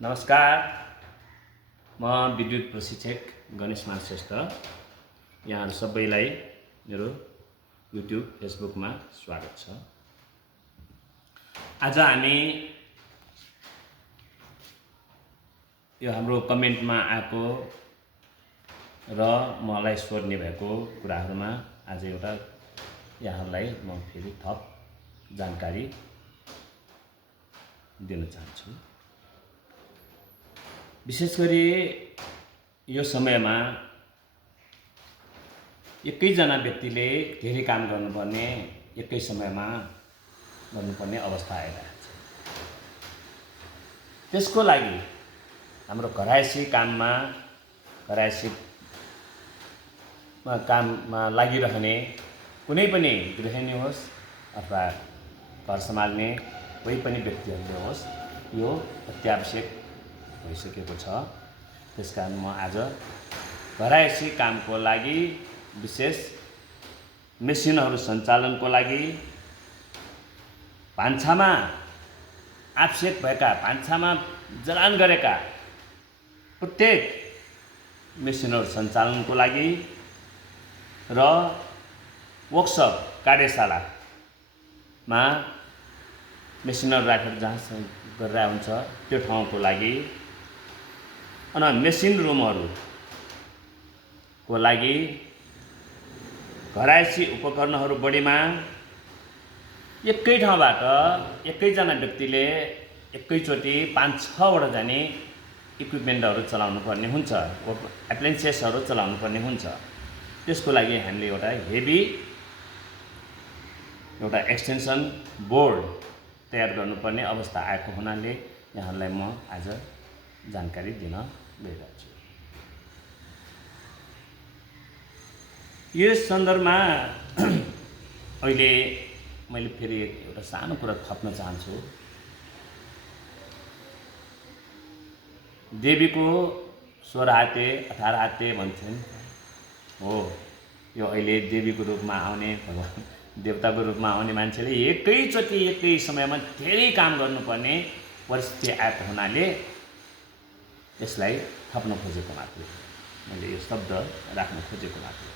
नमस्कार, म विद्युत प्रशिक्षक गणेशमान श्रेष्ठ। यहाँहरू सबैलाई मेरो युट्युब फेसबुकमा स्वागत छ। आज हामी यो हाम्रो कमेन्टमा आएको र मलाई सोध्ने भएको कुराहरूमा आज एउटा यहाँहरूलाई म फेरि थप जानकारी दिन चाहन्छु। विशेष गरी यो समयमा एकैजना व्यक्तिले धेरै काम गर्नुपर्ने, एकै समयमा गर्नुपर्ने अवस्था आइरहेको छ। त्यसको लागि हाम्रो घरायसी काममा लागिरहने कुनै पनि गृहिणी होस् अथवा घर सम्हाल्ने कोही पनि व्यक्तिहरूले होस्, यो अत्यावश्यक भइसकेको छ। त्यसकारण म आज घरायसी कामको लागि विशेष मेसिनहरू सञ्चालनको लागि भान्सामा आवश्यक भएका, भान्सामा जलान गरेका प्रत्येक मेसिनहरू सञ्चालनको लागि र वर्कसप कार्यशालामा मेसिनहरू राखेर जहाँ गरेर हुन्छ त्यो ठाउँको लागि अनि मेसिन रुमहरूको लागि घरायसी उपकरणहरू बढीमा एकै ठाउँबाट एकैजना व्यक्तिले एकैचोटि 5-6 वटा जाने इक्विपमेन्टहरू चलाउनु पर्ने हुन्छ, एप्लायन्सेसहरू चलाउनु पर्ने हुन्छ। त्यसको लागि हामीले एउटा एक्सटेन्सन बोर्ड तयार गर्नुपर्ने अवस्था आएको हुनाले यहाँहरूलाई म आज जानकारी दिन गइरहेको छु। यस सन्दर्भमा अहिले मैले फेरि एउटा सानो कुरा थप्न चाहन्छु। देवीको 16 हाते 18 हाते भन्छन् हो। यो अहिले देवीको रूपमा आउने, भगवान देवताको रूपमा आउने मान्छेले एकैचोटि एकै समयमा धेरै काम गर्नुपर्ने परिस्थिति आएको हुनाले यसलाई थप्न खोजेको मात्रै, मैले यो शब्द राख्न खोजेको मात्रै।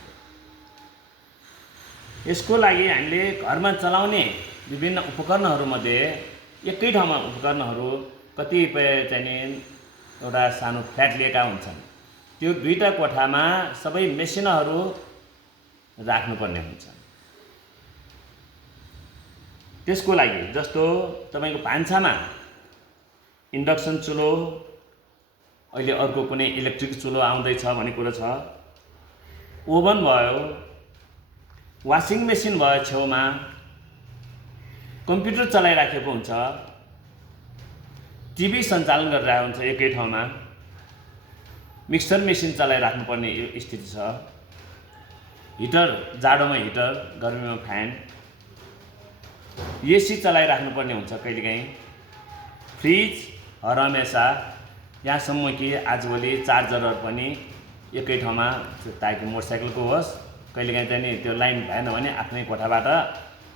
यसको लागि हामीले घरमा चलाउने विभिन्न उपकरणहरूमध्ये एकै ठाउँमा उपकरणहरू कतिपय चाहिँ एउटा सानो फ्ल्याट लिएका हुन्छन्। त्यो 2टा कोठामा सबै मेसिनहरू राख्नुपर्ने हुन्छ। त्यसको लागि जस्तो तपाईको भान्सामा इन्डक्सन चुलो, अहिले अर्को कुनै इलेक्ट्रिक चुलो आउँदैछ भन्ने कुरा छ, ओभन भयो, वासिङ मेसिन भयो, छेउमा कम्प्युटर चलाइराखेको हुन्छ, टिभी सञ्चालन गरिरहेको हुन्छ एकै ठाउँमा, मिक्सर मेसिन चलाइराख्नुपर्ने स्थिति छ, हिटर जाडोमा हिटर, गर्मीमा फ्यान, एसी चलाइराख्नुपर्ने हुन्छ कहिलेकाहीँ, फ्रिज हरहमेशा, यहाँसम्म कि आजभोलि चार्जरहरू पनि एकै ठाउँमा, ताकि मोटरसाइकलको होस्, कहिलेकाहीँ चाहिँ त्यो लाइन भएन भने आफ्नै कोठाबाट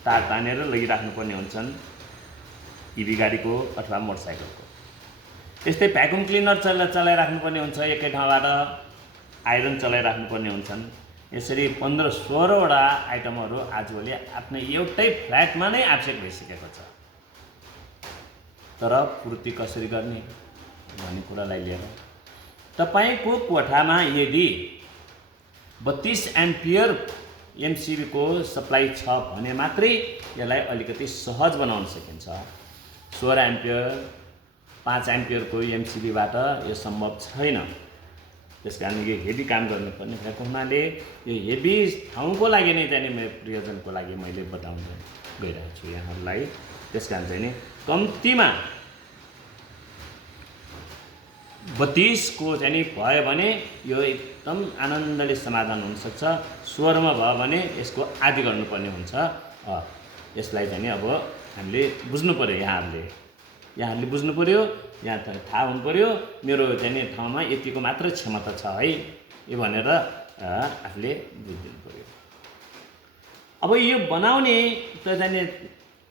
तार तानेर लगिराख्नुपर्ने हुन्छन्, इभी गाडीको अथवा मोटरसाइकलको। त्यस्तै भ्याकुम क्लिनर चलाइराख्नुपर्ने हुन्छ एकै ठाउँबाट, आइरन चलाइराख्नुपर्ने हुन्छन्। यसरी 15-16 वटा आइटमहरू आजभोलि आफ्नै एउटै फ्ल्याटमा नै आवश्यक भइसकेको छ। तर पूर्ति कसरी गर्ने भन्ने कुरालाई लिएर तपाईको कोठामा यदि 32 एम्पियर एमसिबीको सप्लाई छ भने मात्रै यसलाई अलिकति सहज बनाउन सकिन्छ। 16 एम्पियर 5 एम्पियरको एमसिबीबाट यो सम्भव छैन। त्यसकारण यो हेभी काम गर्नुपर्ने भएको हुनाले यो हेभी ठाउँको लागि नै चाहिँ मेरो प्रयोजनको लागि मैले बताउन गइरहेको छु यहाँहरूलाई। त्यसकारण चाहिँ कम्तीमा 32 को चाहिँ भयो भने यो एकदम आनन्दले समाधान हुनसक्छ। 16 मा भयो भने यसको आदि गर्नुपर्ने हुन्छ। यसलाई चाहिँ अब हामीले बुझ्नु पर्यो, यहाँहरूले बुझ्नु पर्यो, यहाँ थाहा हुनु पर्यो मेरो चाहिँ ठाउँमा यतिको मात्र क्षमता छ है, यो भनेर आफूले बुझिदिनु पर्यो। अब यो बनाउने त चाहिँ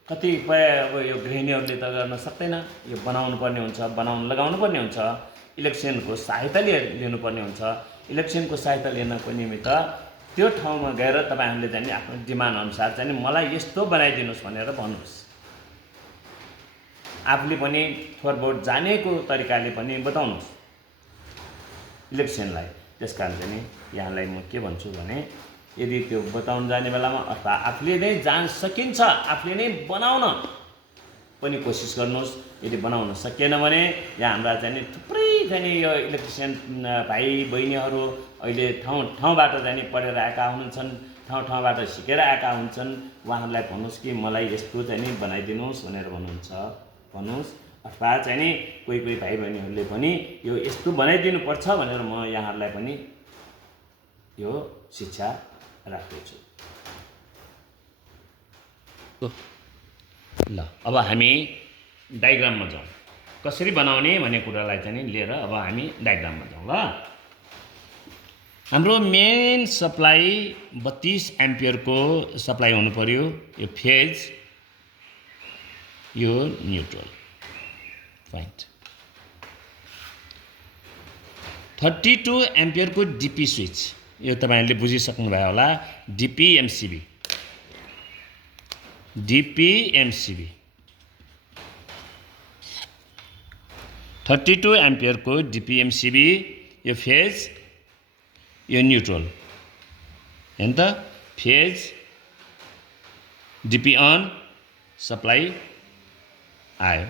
कतिपय अब यो गृहिणीहरूले त गर्न सक्दैन, यो बनाउनु पर्ने हुन्छ, लगाउनु पर्ने हुन्छ, इलेक्सनको सहायता लिनुपर्ने हुन्छ। इलेक्सनको सहायता लिनको निमित्त त्यो ठाउँमा गएर तपाईँहरूले चाहिँ आफ्नो डिमान्ड अनुसार चाहिँ मलाई यस्तो बनाइदिनुहोस् भनेर भन्नुहोस्। आफूले पनि थोर बहुत जानेको तरिकाले पनि बताउनुहोस् इलेक्सनलाई। त्यस कारण चाहिँ यहाँलाई म के भन्छु भने यदि त्यो बताउन जाने बेलामा अथवा आफूले नै जान सकिन्छ आफूले नै बनाउन पनि कोसिस गर्नुहोस्। यदि बनाउन सकिएन भने यहाँ हाम्रा चाहिँ थुप्रै चाहिँ यो इलेक्ट्रिसियन भाइ बहिनीहरू अहिले ठाउँबाट चाहिँ पढेर आएका हुन्छन्, ठाउँबाट सिकेर आएका हुन्छन्। उहाँहरूलाई भन्नुहोस् कि मलाई यस्तो चाहिँ बनाइदिनुहोस् भनेर भन्नुहोस्। अथवा चाहिँ कोही भाइ बहिनीहरूले पनि यो यस्तो बनाइदिनु पर्छ भनेर म यहाँहरूलाई पनि यो शिक्षा राख्दैछु। ल अब हामी डायग्राममा जाउँ, कसरी बनाउने भन्ने कुरालाई चाहिँ लिएर अब हामी डायग्राममा जाउँ। ल हाम्रो मेन सप्लाई 32 एम्पियरको सप्लाई हुनु पर्यो। यो फेज, यो न्युट्रल पॉइंट। 32 एम्पियरको डीपी स्विच, यो तपाईहरुले बुझिसक्नु भयो होला। डीपीएमसीबी 32 एम्पियरको डीपीएमसीबी, यो फेज, यो न्युट्रल हैन त। फेज डीपी अन, सप्लाई आयो।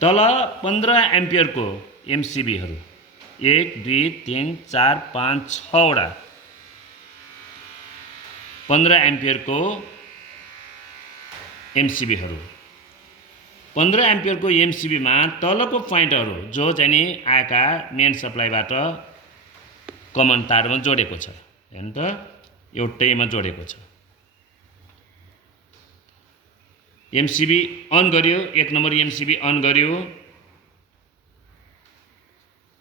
तल 15 एम्पियरको एमसीबीहरू 1 2 3 4 5 6 वटा 15 एम्पियरको एमसीबीहरू। 15 एम्पियरको एमसीबीमा तलको पोइन्टहरू जो चाहिँ नि आएका मेन सप्लाईबाट कमन तारमा जोडेको छ हैन त, एउटैमा जोडेको छ। एमसीबी अन गर्यो, 1 नम्बर एमसीबी अन गर्यो,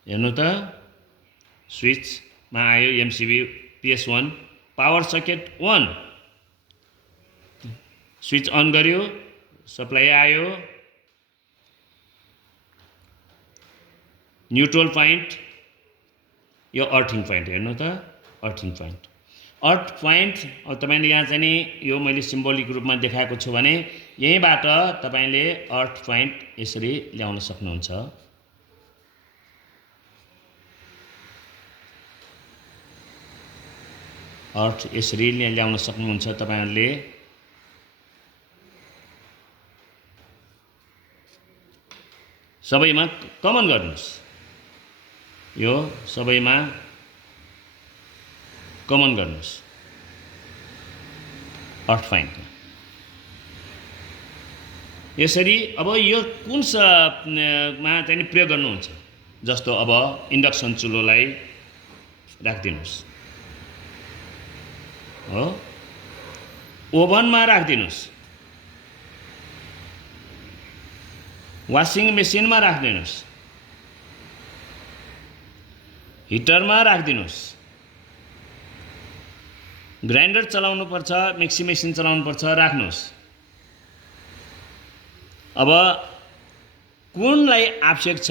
हेर्नु त स्विचमा आयो MCB PS1, power socket 1, switch on गर्यो, सप्लाई आयो। न्युट्रल पोइन्ट, यो अर्थिङ पोइन्ट, हेर्नु त अर्थिङ पोइन्ट। अर्थ पोइन्ट अब तपाईले यहाँ चाहिँ नि यो मैले सिम्बोलिक रूपमा देखाएको छु भने यहीबाट तपाईले अर्थ पोइन्ट यसरी ल्याउन सक्नुहुन्छ। अर्थ यसरी ल्याउन सक्नुहुन्छ तपाईहरुले। सबैमा कमन गर्नुस्, यो सबैमा कमन गर्नुस् अर्थ पोइन्टमा। यसरी अब यो कुन मा चाहिँ प्रयोग गर्नुहुन्छ, जस्तो अब इन्डक्सन चुलोलाई राख्दिनुस् हो, ओभनमा राख्दिनुस्, वाशिङ मेसिनमा राख्दिनुस्, हिटरमा राख्दिनुस्, ग्राइन्डर चलाउनु पर्छ, मिक्सी मेसिन चलाउनु पर्छ, राख्नुस्। अब कुनलाई आवश्यक छ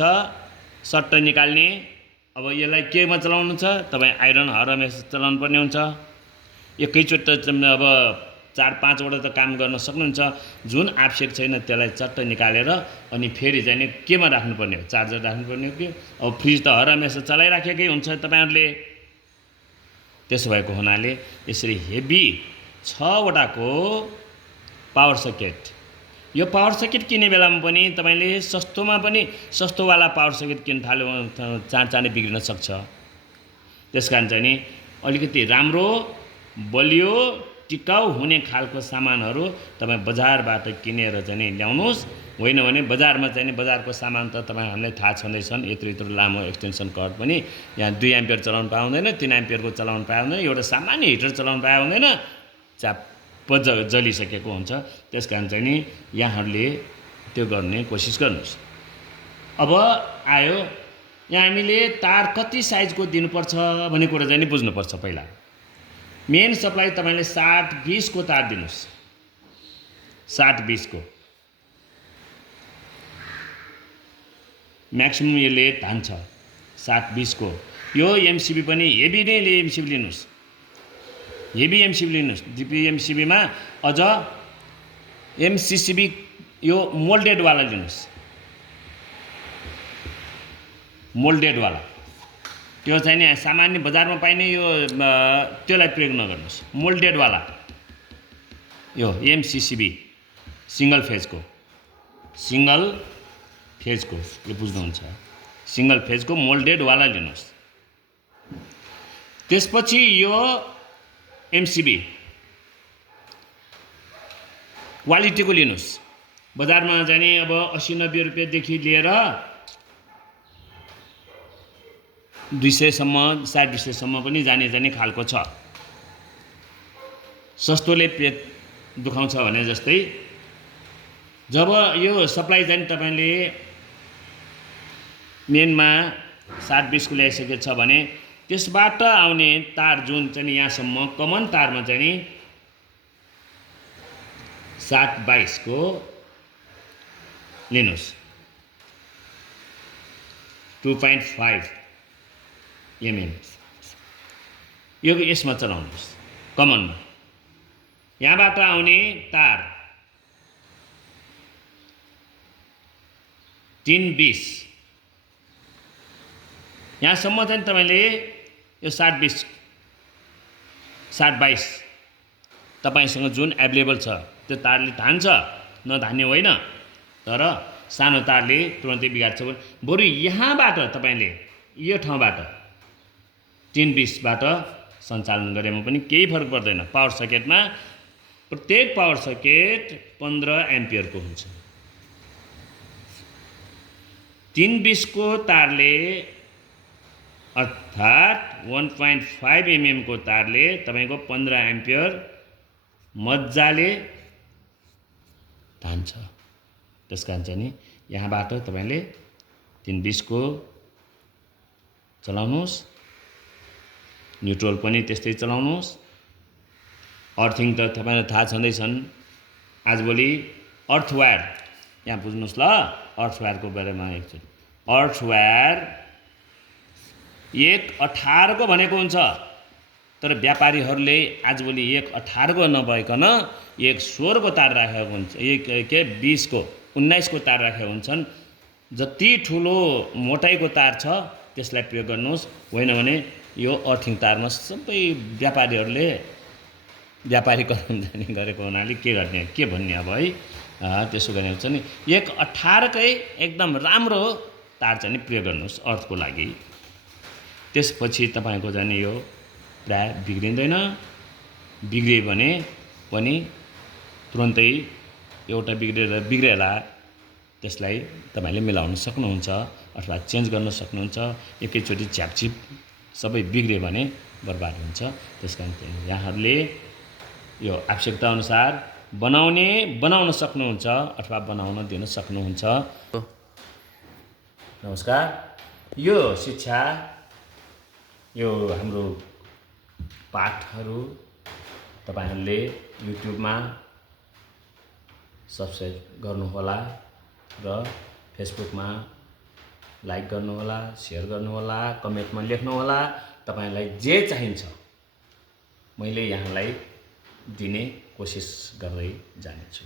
सट्ट निकाल्ने, अब यसलाई केमा चलाउनु छ, तपाई आइरन हरमेस चलाउनु पर्ने हुन्छ। एकैचोटि अब 4-5 वटा त काम गर्न सक्नुहुन्छ। जुन आवश्यक छैन त्यसलाई चट्ट निकालेर अनि फेरि चाहिँ नि केमा राख्नुपर्ने हो, चार्जर राख्नुपर्ने हो कि। अब फ्रिज त हरमेस चलाइराखेकै हुन्छ तपाईहरुले। त्यसो भएको हुनाले यसरी हेभी 6 वटाको पावर सकेट, यो पावर सकेट किन्ने बेलामा पनि तपाईले सस्तोमा पनि सस्तोवाला पावर सकेट किन्न थाल्यो चाँडै बिग्रिन सक्छ। त्यसकारण चाहिँ नि अलिकति राम्रो बलियो टिकाउ हुने खालको सामानहरू तपाई बजारबाट किनेर चाहिँ नि ल्याउनुस्। होइन भने बजारमा चाहिँ नि बजारको सामान त तपाईहरुलाई थाहा छँदैछन्, यत्रो लामो एक्सटेन्सन कर्ड पनि यहाँ 2 एम्पियर चलाउन पाउँदैन, 3 एम्पियरको चलाउन पाउँदैन, एउटा सामान्य हिटर चलाउन पाउँदैन, चाप जलिसकेको हुन्छ। त्यसकारण चाहिँ नि यहाँहरूले त्यो गर्ने कोसिस गर्नुस्। अब आयो यहाँ हामीले तार कति साइजको दिनुपर्छ भन्ने कुरा चाहिँ नि बुझ्नुपर्छ। पहिला मेन सप्लाई तपाईले 60-20 को तार दिनुस्। 60-20 को म्याक्सिमम यसले धान्छ 60-20 को। यो एमसिबी पनि हेभी नै एमसिबी लिनुहोस्, हेभी एमसिबी लिनुहोस्। डिपी एमसिबीमा अझ एमसिसिबी यो मोल्डेडवाला लिनुहोस्, मोल्डेडवाला। त्यो चाहिँ नि सामान्य बजारमा पाइने यो त्यसलाई प्रयोग नगर्नुहोस्, मोल्डेडवाला यो एमसिसिबी सिंगल फेजको यो बुझ्नुहुन्छ, सिंगल फेजको मोल्डेडवाला लिनुहोस्। त्यसपछि यो एमसिबी क्वालिटीको लिनुहोस्। बजारमा जाने अब 80-90 रुपियाँदेखि लिएर 200 सम्म 60-200 सम्म पनि जाने खालको छ। सस्तोले पेट दुखाउँछ भने जस्तै जब यो सप्लाई चाहिँ तपाईले मेनमा 60-20 को ल्याइसकेको छ भने त्यसबाट आउने तार जुन चाहिँ यहाँसम्म कमन तारमा चाहिँ 60-22 को लिनुहोस्, 2.5 mm यो यसमा चलाउनुहोस् कमनमा। यहाँबाट आउने तार 3-20 यहाँसम्म चाहिँ तपाईले यो 60-20 60-22 तपाईसँग जुन एभाइलेबल छ त्यो तारले धान्छ, नधान्ने होइन। तर सानो तारले तुरन्तै बिगार्छ। बरु यहाँबाट तपाईले यो ठाउँबाट 3-20 बाट सञ्चालन गरेमा पनि केही फरक पर्दैन। पावर सकेटमा प्रत्येक पावर सकेट 15 एम्पियर को हुन्छ। 3-20 को तारले अर्थात् 1.5 mm को तारले तपाईको 15 एम्पियर मज्जाले धान्छ। त्यसकारण चाहिँ नि यहाँबाट तपाईले 3-20 को चलाउनुहोस्, न्युट्रल पनि त्यस्तै चलाउनुहोस्। अर्थिङ त तपाईलाई थाहा छँदैछन्। आजभोलि अर्थ वायर यहाँ बुझ्नुहोस् ल, अर्थ वायरको बारेमा एकचोटि। अर्थ वायर 1.18 को भनेको हुन्छ, तर व्यापारीहरूले आजभोलि 1.18 को नभइकन 1.16 को तार राखेको हुन्छ, 20 को 19 को तार राखेका हुन्छन्। जति ठुलो मोटाइको तार छ त्यसलाई प्रयोग गर्नुहोस्, होइन भने यो अर्थिङ तारमा सबै व्यापारीहरूले व्यापारीकरण जाने गरेको हुनाले के गर्ने के भन्ने अब है। त्यसो गर्ने हुन्छ नि 1.18 कै एकदम राम्रो तार चाहिँ प्रयोग गर्नुहोस् अर्थको लागि। त्यसपछि तपाईको जाने यो प्राय बिग्रिँदैन। बिग्रियो भने पनि तुरन्तै एउटा बिग्रेला त्यसलाई तपाईले मिलाउन सक्नुहुन्छ अथवा चेन्ज गर्न सक्नुहुन्छ। एकैचोटि झ्यापझिप सबै बिग्रियो भने बर्बाद हुन्छ। त्यसकारण यहाँहरूले यो आवश्यकता अनुसार बनाउन सक्नुहुन्छ अथवा बनाउन दिन सक्नुहुन्छ। नमस्कार। यो शिक्षा यो हाम्रो पाठहरू तपाईहरुले युट्युबमा सब्स्क्राइब गर्नुहोला र फेसबुकमा लाइक गर्नुहोला, शेयर गर्नुहोला, कमेन्टमा लेख्नुहोला। तपाईलाई जे चाहिन्छ मैले यहाँलाई दिने कोसिस गर्दै जानेछु।